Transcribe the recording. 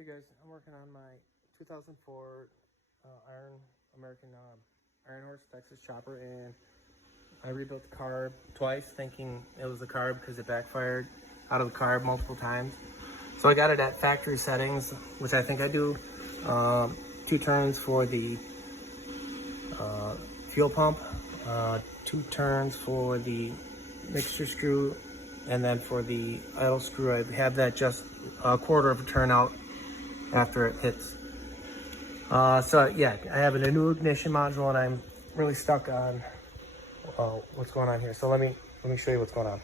Hey guys, I'm working on my 2004 American Iron Horse Texas chopper, and I rebuilt the carb twice, thinking it was the carb because it backfired out of the carb multiple times. So I got it at factory settings, which I think I do. 2 turns for the fuel pump, 2 turns for the mixture screw, and then for the idle screw, I have that just a quarter of a turn out after it hits. So yeah, I have a new ignition module, and I'm really stuck on what's going on here. So let me show you what's going on.